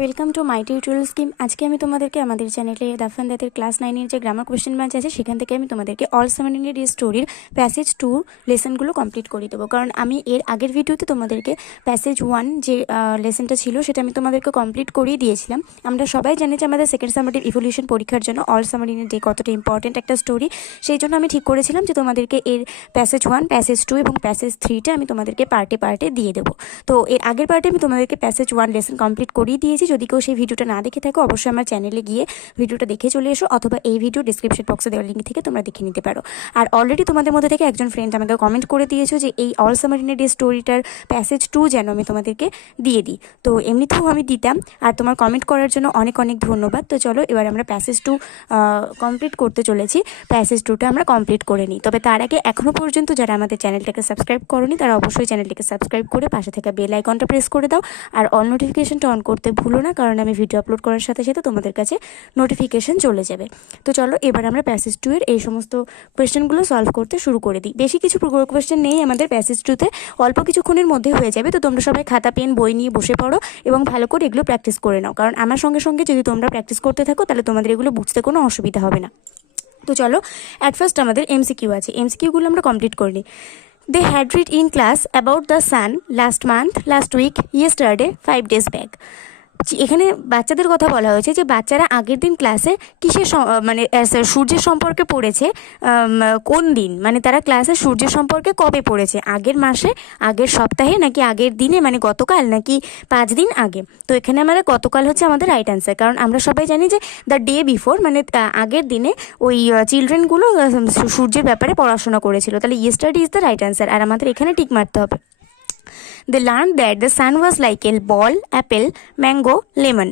Welcome to my tutorial scheme. আজকে আমি তোমাদেরকে আমাদের চ্যানেলে ডাফ অ্যান্ড ডাতের ক্লাস 9-এর যে গ্রামার কোয়েশ্চেন ব্যাংক আছে সেখান থেকে আমি তোমাদেরকে অল সামারিনের এই স্টোরির প্যাসেজ 2 লেসনগুলো কমপ্লিট করে দেবো। কারণ আমি এর আগের ভিডিওতে তোমাদেরকে প্যাসেজ 1 যে লেসনটা ছিল সেটা আমি তোমাদেরকে কমপ্লিট করিয়ে দিয়েছিলাম। আমরা সবাই জানি যে আমাদের সেকেন্ড সামারিটিভ ইভলিউশন পরীক্ষার জন্য অল সামারিনের ডে কতটা ইম্পর্টেন্ট একটা স্টোরি। সেই জন্য আমি ঠিক করেছিলাম যে তোমাদেরকে এর প্যাসেজ 1, প্যাসেজ 2 এবং প্যাসেজ 3টা আমি তোমাদেরকে পার্টে পার্টে দিয়ে দেবো। তো এর আগের পার্টে আমি তোমাদেরকে প্যাসেজ 1 লেসন কমপ্লিট করিয়ে দিয়েছি। যদি কেউ সেই ভিডিওটা না দেখে থাকো অবশ্যই আমার চ্যানেলে গিয়ে ভিডিওটা দেখে চলে এসো, অথবা এই ভিডিও ডিসক্রিপশন বক্সে দেওয়া লিঙ্ক থেকে তোমরা দেখে নিতে পারো। আর অলরেডি তোমাদের মধ্যে থেকে একজন ফ্রেন্ড আমাকে কমেন্ট করে দিয়েছো যে এই অল সামারিনের এই স্টোরিটার প্যাসেজ 2 যেন আমি তোমাদেরকে দিয়ে দিই। তো এমনিতেও আমি দিতাম, আর তোমার কমেন্ট করার জন্য অনেক অনেক ধন্যবাদ। তো চলো এবার আমরা প্যাসেজ 2 কমপ্লিট করতে চলেছি। প্যাসেজ 2টা আমরা কমপ্লিট করে নিই। তবে তার আগে এখনও পর্যন্ত যারা আমাদের চ্যানেলটাকে সাবস্ক্রাইব করোনি তারা অবশ্যই চ্যানেলটাকে সাবস্ক্রাইব করে পাশে থাকা বেল আইকনটা প্রেস করে দাও, আর অল নোটিফিকেশনটা অন করতে ভুলো না, কারণ আমি ভিডিও আপলোড করার সাথে সাথে তোমাদের কাছে নোটিফিকেশন চলে যাবে। তো চলো এবার আমরা প্যাসেজ 2 এর এই সমস্ত কোয়েশ্চেনগুলো সলভ করতে শুরু করে দিই। বেশি কিছু কোয়েশ্চেন নেই আমাদের প্যাসেজ 2তে, অল্প কিছুক্ষণের মধ্যে হয়ে যাবে। তো তোমরা সবাই খাতা পেন বই নিয়ে বসে পড়ো এবং ভালো করে এগুলো প্র্যাকটিস করে নাও, কারণ আমার সঙ্গে সঙ্গে যদি তোমরা প্র্যাকটিস করতে থাকো তাহলে তোমাদের এগুলো বুঝতে কোনো অসুবিধা হবে না। তো চলো অ্যাট ফার্স্ট আমাদের এমসিকিউ আছে, এমসিকিউগুলো আমরা কমপ্লিট করে নিই। They had read in class about the sun last month, last week, yesterday, 5 days back. এখানে বাচ্চাদের কথা বলা হয়েছে যে বাচ্চারা আগের দিন ক্লাসে কিসের মানে সূর্যের সম্পর্কে পড়েছে, কোন দিন, মানে তারা ক্লাসে সূর্যের সম্পর্কে কবে পড়েছে, আগের মাসে, আগের সপ্তাহে, নাকি আগের দিনে মানে গতকাল, নাকি 5 দিন আগে। তো এখানে আমাদের গতকাল হচ্ছে আমাদের রাইট অ্যান্সার, কারণ আমরা সবাই জানি যে দ্য ডে বিফোর মানে আগের দিনে ওই চিলড্রেনগুলো সূর্যের ব্যাপারে পড়াশোনা করেছিল। তাহলে yesterday is the right answer, আর আমাদের এখানে টিক মারতে হবে। They learned that the sun was like a ball, apple, mango, lemon.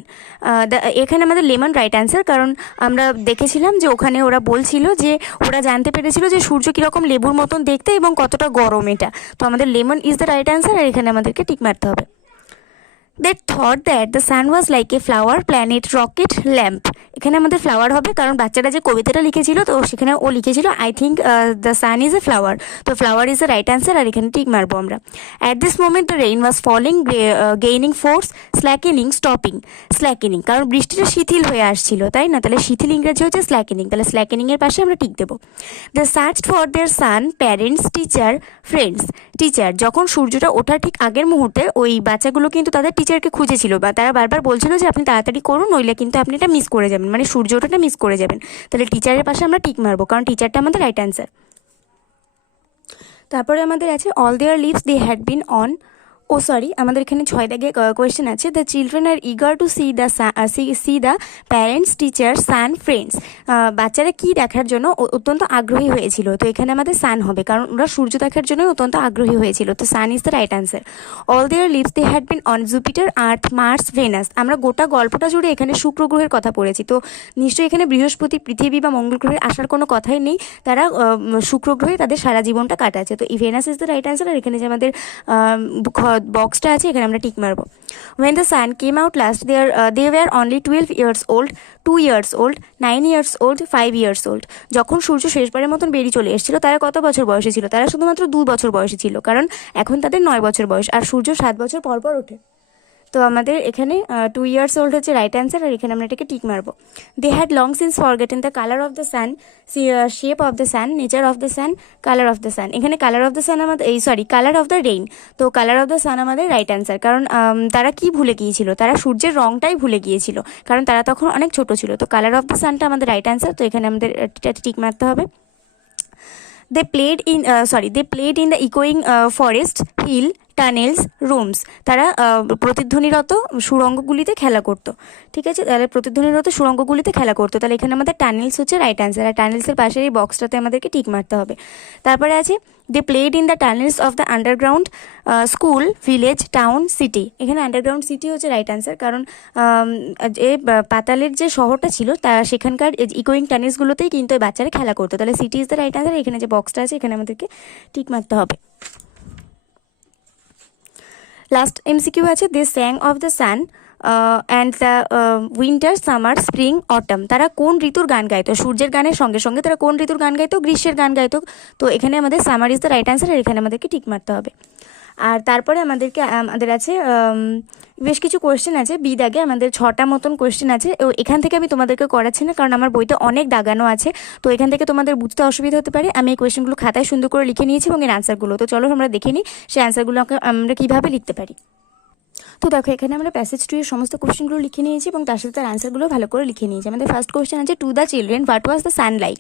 এখানে আমাদের লেমন রাইট অ্যান্সার, কারণ আমরা দেখেছিলাম যে ওখানে ওরা বলছিল যে ওরা জানতে পেরেছিল যে সূর্য কীরকম লেবুর মতন দেখতে এবং কতটা গরম এটা। তো আমাদের lemon is the right answer, আর এখানে আমাদেরকে টিক মারতে হবে। They thought that the sun was like a flower, planet, rocket, lamp. এখানে আমাদের ফ্লাওয়ার হবে, কারণ বাচ্চারা যে কবিতাটা লিখেছিল তো সেখানে ও লিখেছিল I think the sun is a flower. তো flower is the right answer, আর এখানে টিক মারবো আমরা। At this moment the rain was falling, gaining force, slackening, stopping. Slackening কারণ বৃষ্টিটা শিথিল হয়ে আসছিল, তাই না? তাহলে শিথিল ইংরেজি হচ্ছে স্ল্যাকেনিং, তাহলে স্ল্যাকেনিংয়ের পাশে আমরা টিক দেবো। They searched for their sun, parents, teacher, friends. Teacher যখন সূর্যটা ওঠার ঠিক আগের মুহূর্তে ওই বাচ্চাগুলো কিন্তু তাদের টিচারকে খুঁজেছিল, বা তারা বারবার বলছিল যে আপনি তাড়াতাড়ি করুন, নইলে কিন্তু আপনি এটা মিস করে যাবেন, মানে সূর্য ওঠাটা মিস করে যাবেন। তাহলে টিচারের পাশে আমরা টিক মারবো, কারণ টিচারটা আমাদের রাইট অ্যান্সার। তারপরে আমাদের আছে all their lives they had been on, আমাদের এখানে 6 দাগে কোয়েশ্চেন আছে। The children are eager to see the parents, teacher, sun, friends. বাচ্চারা কি দেখার জন্য অত্যন্ত আগ্রহী হয়েছিল? তো এখানে আমাদের সান হবে, কারণ ওরা সূর্য দেখার জন্য অত্যন্ত আগ্রহী হয়েছিল। তো sun is the right answer. All their lives they had been on Jupiter, Earth, Mars, Venus. আমরা গোটা গল্পটা জুড়ে এখানে শুক্র গ্রহের কথা পড়েছি। তো নিশ্চয়ই এখানে বৃহস্পতি, পৃথিবী বা মঙ্গল গ্রহের আসার কোনো কথাই নেই, তারা শুক্র গ্রহে তাদের সারা জীবনটা কাটাচ্ছে। তো এই Venus is the right answer, আর এখানে যে আমাদের বক্সটা আছে এখানে আমরা টিক মারবো। When the sun came out last, they were only 12 years old, 2 years old, 9 years old, 5 years old. যখন সূর্য শেষবারের মতন বেরিয়ে চলে এসেছিল তারা কত বছর বয়সে ছিল? তারা শুধুমাত্র 2 বছর বয়সে ছিল, কারণ এখন তাদের 9 বছর বয়স, আর সূর্য 7 বছর পর পর ওঠে। তো আমাদের এখানে 2 years old হচ্ছে রাইট অ্যান্সার, আর এখানে আমরা এটাকে টিক মারবো। They had long since forgotten the colour of the sun, shape of the sun, nature of the sun, colour of the sun. এখানে কালার অফ দ্য সান আমাদের colour of the rain. তো colour of the sun আমাদের right answer, কারণ তারা কি ভুলে গিয়েছিল? তারা সূর্যের রংটাই ভুলে গিয়েছিল, কারণ তারা তখন অনেক ছোট ছিল। তো কালার অফ দ্য সানটা আমাদের রাইট অ্যান্সার, তো এখানে আমাদের টিক মারতে হবে। They played in the echoing forest, hill, tunnels, rooms. তারা প্রতিধ্বনিরত সুড়ঙ্গগুলিতে খেলা করতো। ঠিক আছে, তাহলে প্রতিধ্বনিরত সুড়ঙ্গগুলিতে খেলা করতো, তাহলে এখানে আমাদের টানেলস হচ্ছে রাইট অ্যান্সার, আর টানেলসের পাশের এই বক্সটাতে আমাদেরকে টিক মারতে হবে। তারপরে আছে they played in the tunnels of the underground school, village, town, city. এখানে আন্ডারগ্রাউন্ড সিটি হচ্ছে রাইট অ্যান্সার, কারণ যে পাতালের যে শহরটা ছিল তা সেখানকার ইকোয়িং টানেলসগুলোতেই কিন্তু বাচ্চারা খেলা করতো। তাহলে city is the right answer, এখানে যে বক্সটা আছে এখানে আমাদেরকে টিক মারতে হবে। লাস্ট এমসিকিউ আছে they sang of the sun and the winter, summer, spring, autumn. তারা কোন ঋতুর গান গাইতো? সূর্যের গানের সঙ্গে সঙ্গে তারা কোন ঋতুর গান গাইতো? গ্রীষ্মের গান গাইতো। তো এখানে আমাদের summer is the right answer, আর এখানে আমাদেরকে টিক মারতে হবে। আর তারপরে আমাদের আছে বেশ কিছু কোয়েশ্চেন আছে, বি দাগে আমাদের 6টা মতন কোয়েশ্চেন আছে। এখান থেকে আমি তোমাদেরকে করাচ্ছি না, কারণ আমার বইতে অনেক দাগানো আছে, তো এখান থেকে তোমাদের বুঝতে অসুবিধা হতে পারে। আমি এই কোয়েশ্চেনগুলো খাতায় সুন্দর করে লিখে নিয়েছি এবং এর আনসারগুলো, তো চলো আমরা দেখে নিই সেই আনসারগুলো আমরা কীভাবে লিখতে পারি। তো দেখো এখানে আমরা প্যাসেজ 2 এর সমস্ত কোশ্চেনগুলো লিখে নিয়েছি এবং তার সাথে তার আনসারগুলো ভালো করে লিখে নিয়েছি। আমাদের ফার্স্ট কোশ্চেন আছে, two the children what was the sun like.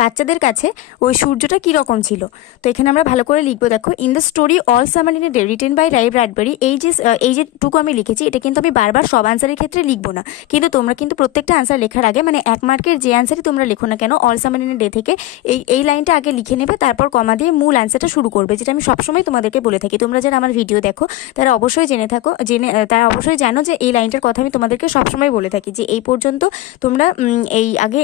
বাচ্চাদের কাছে ওই সূর্যটা কীরকম ছিল। তো এখানে আমরা ভালো করে লিখবো। দেখো, in the story all summer in a day written by Ray Bradbury. এই যে টুকু আমি লিখেছি, এটা কিন্তু আমি বারবার সব আনসারের ক্ষেত্রে লিখবো না, কিন্তু তোমরা কিন্তু প্রত্যেকটা আনসার লেখার আগে, মানে 1 মার্কের যে আনসারই তোমরা লেখো না কেন, all summer in a day থেকে এই লাইনটা আগে লিখে নেবে, তারপর কমা দিয়ে মূল আনসারটা শুরু করবে, যেটা আমি সবসময় তোমাদেরকে বলে থাকি। তোমরা যারা আমার ভিডিও দেখো তারা অবশ্যই তারা অবশ্যই জানো যে এই লাইনটার কথা আমি তোমাদেরকে সবসময় বলে থাকি, যে এই পর্যন্ত তোমরা এই আগে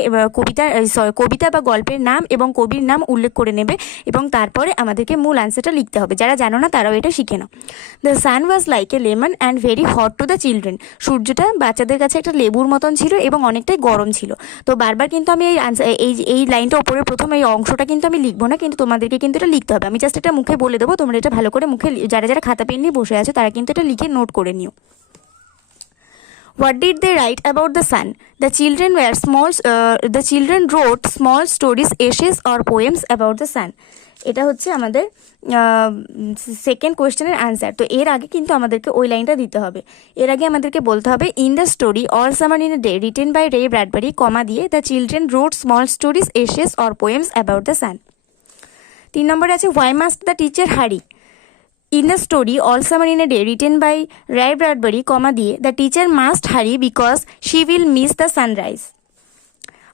কবিতা বা গল্পের নাম এবং কবির নাম উল্লেখ করে নেবে এবং তারপরে আমাদেরকে মূল আনসারটা লিখতে হবে। যারা জানো না তারাও এটা শিখে নাও। The sun was like a lemon and very hot to the children. সূর্যটা বাচ্চাদের কাছে একটা লেবুর মতন ছিল এবং অনেকটাই গরম ছিল। তো বারবার কিন্তু আমি এই লাইনটা ওপরের প্রথম এই অংশটা কিন্তু আমি লিখবো না, কিন্তু তোমাদেরকে কিন্তু এটা লিখতে হবে। আমি জাস্ট এটা মুখে বলে দেবো, তোমরা এটা ভালো করে মুখে, যারা খাতা পেন নিয়ে বসে আছো তারা কিন্তু এটা লিখে নোট করে নিও। What did they write about the sun? The children wrote small stories, essays or poems about the sun. এটা হচ্ছে আমাদের সেকেন্ড কোয়েশ্চেনের আনসার। তো এর আগে কিন্তু আমাদেরকে ওই লাইনটা দিতে হবে। এর আগে আমাদেরকে বলতে হবে, in the story all summer in a day written by Ray Bradbury, comma দিয়ে the children wrote small stories, essays or poems about the sun. 3 নম্বরে আছে, why must the teacher hurry. In the story All Summer in a Day written by Ray Bradbury, comma দিয়ে the teacher must hurry because she will miss the sunrise.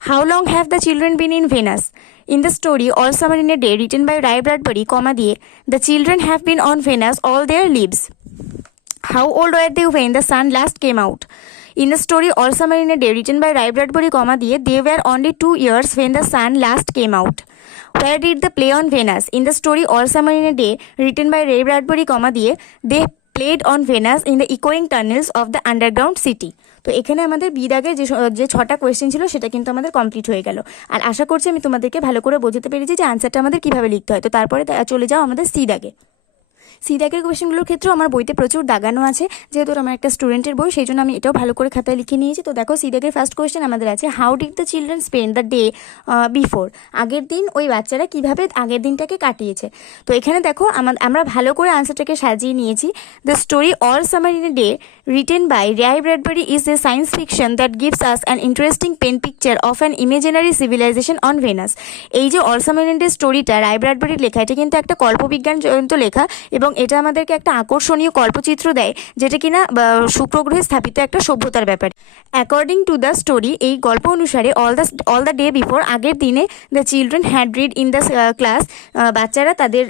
How long have the children been in Venus? In the story All Summer in a Day written by Ray Bradbury, comma দিয়ে the children have been on Venus all their lives. How old were they when the sun last came out? In the story All Summer in a Day written by Ray Bradbury, comma দিয়ে they were only 2 years when the sun last came out. Where did they play on Venus? In the story All Summer in a Day written by Ray Bradbury, comma দিয়ে they played on Venus in the echoing tunnels of the underground city. তো এখানে আমাদের বিদাগের যে 6টা question ছিল সেটা কিন্তু আমাদের কমপ্লিট হয়ে গেল। আর আশা করছি আমি তোমাদেরকে ভালো করে বোঝাতে পেরেছি যে আনসারটা আমাদের কিভাবে লিখতে হয়। তো তারপরে চলে যাও আমাদের সি দাগে। সি দাগের কোয়েশ্চেনগুলোর ক্ষেত্রেও আমার বইতে প্রচুর দাগানো আছে, যেহেতু আমার একটা স্টুডেন্টের বই, সেই জন্য আমি এটাও ভালো করে খাতায় লিখে নিয়েছি। তো দেখো, সি দাগের ফার্স্ট কোয়েশ্চেন আমাদের আছে, how did the children spend the day before. আগের দিন ওই বাচ্চারা কিভাবে আগের দিনটাকে কাটিয়েছে। তো এখানে দেখো আমরা ভালো করে আনসারটাকে সাজিয়ে নিয়েছি। The story all summer in a day written by Ray Bradbury is a science fiction that gives us an interesting pen picture of an imaginary civilization on Venus. এই যে all summer in a day স্টোরিটা রায় ব্র্যাডবারির লেখা, এটা কিন্তু একটা কল্পবিজ্ঞান জনিত লেখা এবং এটা আমাদেরকে একটা আকর্ষণীয় কল্পচিত্র দেয়, যেটা কিনা শুক্র গ্রহে স্থাপিত একটা সভ্যতার ব্যাপার। অ্যাকর্ডিং টু দ্য স্টোরি, এই গল্প অনুসারে অল দ্য ডে বিফোর, আগের দিনে the children had read in the class, বাচ্চারা তাদের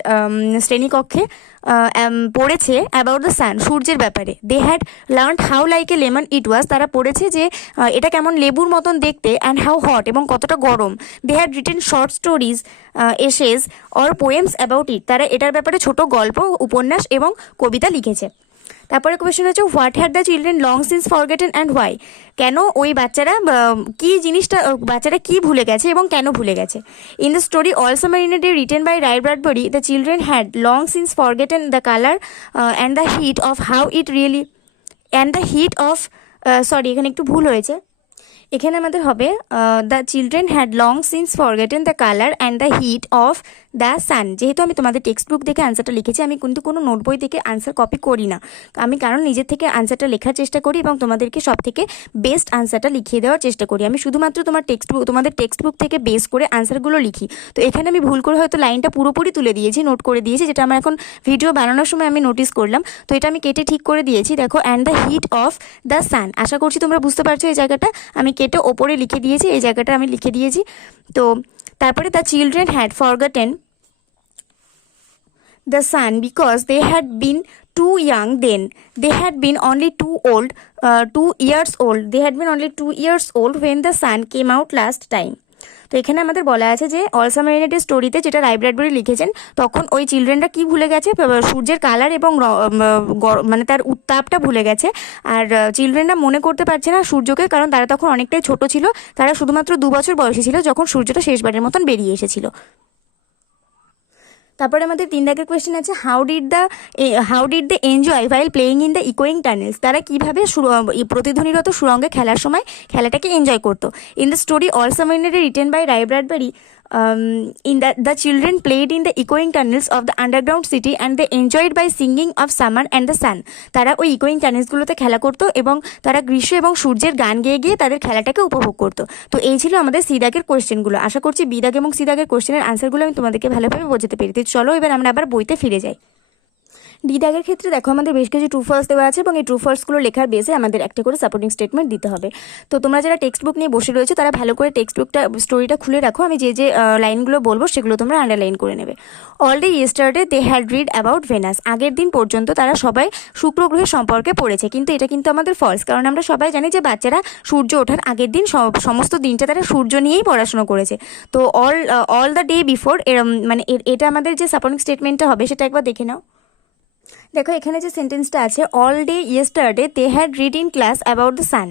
শ্রেণীকক্ষে পড়েছে অ্যাবাউট দ্য সান, সূর্যের ব্যাপারে। They had learn how like a lemon it was, তারা পড়েছে যে এটা কেমন লেবুর মতন দেখতে, অ্যান্ড হাউ হট, এবং কতটা গরম। They had written short stories, essays or poems about it, তারা এটার ব্যাপারে ছোট গল্প, উপন্যাস এবং কবিতা লিখেছে। তারপরে কোয়েশ্চেন হচ্ছে, what had the children long since forgotten and why. কেন ওই বাচ্চারা বাচ্চারা কি ভুলে গেছে এবং কেন ভুলে গেছে। In the story all summer in a day written by Ray Bradbury, the children had long since forgotten the colour and the heat of how it really and the heat of এখানে একটু ভুল হয়েছে। এখানে আমাদের হবে the children had long since forgotten the colour and the heat of the sun. যেহেতু আমি তোমাদের টেক্সট বুক দেখে আনসারটা লিখেছি, আমি কিন্তু কোনো নোট বই থেকে আনসার কপি করি না, আমি কারণ নিজের থেকে আনসারটা লেখার চেষ্টা করি এবং তোমাদেরকে সব থেকে বেস্ট আনসারটা লিখিয়ে দেওয়ার চেষ্টা করি। আমি শুধুমাত্র তোমাদের টেক্সট বুক থেকে বেস করে আনসারগুলো লিখি। তো এখানে আমি ভুল করে হয়তো লাইনটা পুরোপুরি তুলে দিয়েছি, নোট করে দিয়েছি, যেটা আমার এখন ভিডিও বানানোর সময় আমি নোটিস করলাম। তো এটা আমি কেটে ঠিক করে দিয়েছি। দেখো, and the heat of the sun, আশা করছি তোমরা বুঝতে পারছো। এই জায়গাটা আমি কেটে ওপরে লিখে দিয়েছি, এই জায়গাটা আমি লিখে দিয়েছি। তো তারপরে the children had forgotten the sun because they had been too young then. They had been only 2 years old. They had been only 2 years old when the sun came out last time. তো এখানে আমাদের বলা আছে যে all summer in a day স্টোরিতে, যেটা রাই ব্র্যাডবারি লিখেছেন, তখন ওই চিলড্রেনরা কি ভুলে গেছে, সূর্যের কালার এবং মানে তার উত্তাপটা ভুলে গেছে। আর চিলড্রেনরা মনে করতে পারছে না সূর্যকে, কারণ তারা তখন অনেকটাই ছোট ছিল, তারা শুধুমাত্র 2 বছর বয়সী ছিল যখন সূর্যটা শেষবারের মতন বেরিয়ে এসেছিল। তারপরে আমাদের 3 দাগের কোয়েশ্চেন আছে, how did they enjoy while playing in the ইকোয়িং টানেলস। তারা কীভাবে প্রতিধ্বনিরত সুরঙ্গে খেলার সময় খেলাটাকে এনজয় করতো। In the story all summer in a day written by Ray Bradbury, in the children played in the echoing tunnels of the underground city and they enjoyed by singing of summer and the sun. তারা ওই ইকোয়িং টানেলসগুলোতে খেলা করতো এবং তারা গ্রীষ্ম এবং সূর্যের গান গেয়ে গিয়ে তাদের খেলাটাকে উপভোগ করতো। তো এই ছিল আমাদের সি দাগের কোয়েশ্চেনগুলো। আশা করছি বি দাগ এবং সি দাগের কোয়েশ্চেনের আনসারগুলো আমি তোমাদেরকে ভালোভাবে বোঝাতে পেরেছি। চলো এবার আমরা আবার বইতে ফিরে যাই। ডি দাগের ক্ষেত্রে দেখো আমাদের বেশ কিছু ট্রু ফলস দেওয়া আছে এবং এই ট্রু ফলসগুলো লেখার বেসে আমাদের একটা করে সাপোর্টিং স্টেটমেন্ট দিতে হবে। তো তোমরা যারা টেক্সট বুক নিয়ে বসে রয়েছে তারা ভালো করে টেক্সট বুকটা স্টোরিটা খুলে রাখো। আমি যে লাইনগুলো বলবো সেগুলো তোমরা আন্ডারলাইন করে নেবে। All day yesterday they had read about Venus. আগের দিন পর্যন্ত তারা সবাই শুক্র গ্রহের সম্পর্কে পড়েছে, কিন্তু এটা কিন্তু আমাদের ফলস, কারণ আমরা সবাই জানি যে বাচ্চারা সূর্য ওঠার আগের দিন সমস্ত দিনটা তারা সূর্য নিয়েই পড়াশোনা করেছে। তো অল দ্য ডে বিফোর মানে এটা আমাদের যে সাপোর্টিং স্টেটমেন্টটা হবে সেটা একবার দেখে নাও। দেখো এখানে যে সেন্টেন্সটা আছে, all day yesterday they had read in class about the sun,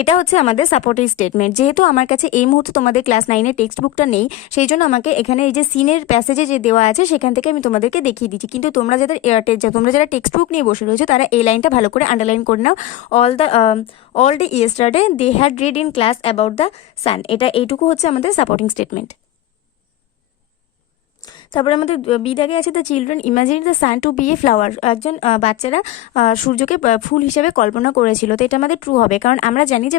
এটা হচ্ছে আমাদের সাপোর্টিভ স্টেটমেন্ট। যেহেতু আমার কাছে এই মুহূর্তে তোমাদের ক্লাস 9-এর টেক্সট বুকটা নেই, সেই জন্য আমাকে এখানে এই যে সিনের প্যাসেজে যে দেওয়া আছে সেখান থেকে আমি তোমাদেরকে দেখিয়ে দিচ্ছি। কিন্তু তোমরা যারা টেক্সট বুক নিয়ে বসে রয়েছো তারা এই লাইনটা ভালো করে আন্ডারলাইন করে নাও। All day yesterday they had read in class about the sun, এইটুকু হচ্ছে আমাদের সাপোর্টিং স্টেটমেন্ট। তারপরে আমাদের বি দাগে আছে, the children imagine the sun to be a flower. একজন বাচ্চারা সূর্যকে ফুল হিসেবে কল্পনা করেছিল। তো এটা আমাদের ট্রু হবে, কারণ আমরা জানি যে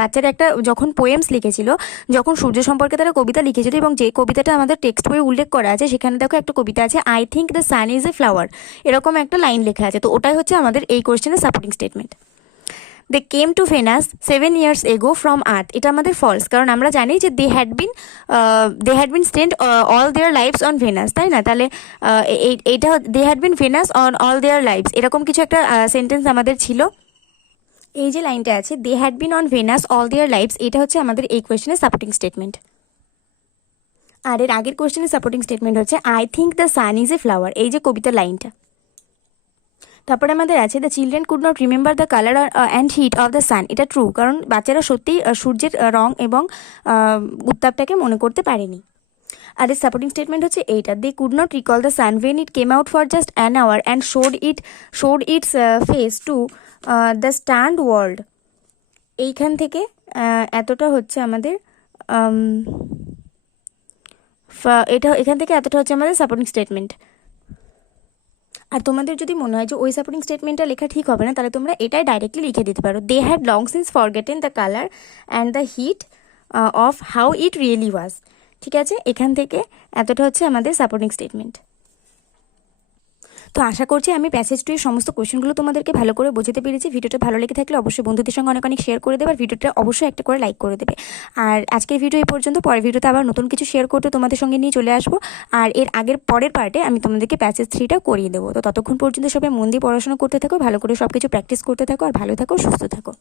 বাচ্চারা একটা যখন পোয়েমস লিখেছিল, যখন সূর্য সম্পর্কে তারা কবিতা লিখেছিল, এবং যে কবিতাটা আমাদের টেক্সট বইয়ে উল্লেখ করা আছে সেখানে দেখো একটা কবিতা আছে, I think the sun is a flower, এরকম একটা লাইন লেখা আছে। তো ওটাই হচ্ছে আমাদের এই কোয়েশ্চেনের supporting statement. They came to Venus 7 years ago from Earth, এটা আমাদের ফলস, কারণ আমরা জানি যে they had been stand all their lives on Venus, তাই না? তাহলে এইটা they had been Venus on all their lives, এরকম কিছু একটা সেন্টেন্স আমাদের ছিল। এই যে লাইনটা আছে, they had been on Venus all their lives, এটা হচ্ছে আমাদের এই কোয়েশ্চেনের সাপোর্টিং স্টেটমেন্ট। আর এর আগের কোয়েশ্চেনের সাপোর্টিং স্টেটমেন্ট হচ্ছে I think the sun is a flower, এই যে কবিতার লাইনটা। তারপরে আমাদের আছে, the children could not remember the colour and hit of the sun, এটা ট্রু, কারণ বাচ্চারা সত্যিই সূর্যের রং এবং উত্তাপটাকে মনে করতে পারেনি। আর এর সাপোর্টিং স্টেটমেন্ট হচ্ছে এইটা, they could not recall the sun when it came out for just an hour and showed its face to the stunned world. এইখান থেকে এতটা হচ্ছে আমাদের এখান থেকে এতটা হচ্ছে আমাদের সাপোর্টিং স্টেটমেন্ট। আর তোমাদের যদি মনে হয় যে ওই সাপোর্টিং স্টেটমেন্টটা লেখা ঠিক হবে না, তাহলে তোমরা এটাই ডাইরেক্টলি লিখে দিতে পারো, they had long since forgotten the colour and the heat of how it really was. ঠিক আছে, এখান থেকে এতটা হচ্ছে আমাদের সাপোর্টিং স্টেটমেন্ট। তো আশা করছি আমি প্যাসেজ 2 এর সমস্ত কোয়েশ্চেনগুলো তোমাদেরকে ভালো করে বোঝাতে পেরেছি। ভিডিওটা ভালো লেগে থাকলে অবশ্যই বন্ধুদের সঙ্গে অনেক শেয়ার করে দেবে, আর ভিডিওটা অবশ্যই একটা করে লাইক করে দেবে। আর আজকের ভিডিও এই পর্যন্ত, পরের ভিডিওতে আবার নতুন কিছু শেয়ার করতে তোমাদের সঙ্গে নিয়ে চলে আসবো। আর এর পরের পার্টে আমি তোমাদেরকে প্যাসেজ 3টা করিয়ে দেবো। তো ততক্ষণ পর্যন্ত সবাই মন দিয়ে পড়াশোনা করতে থাকো, ভালো করে সব কিছু প্র্যাকটিস করতে থাকো, আর ভালো থাকো, সুস্থ থাকো।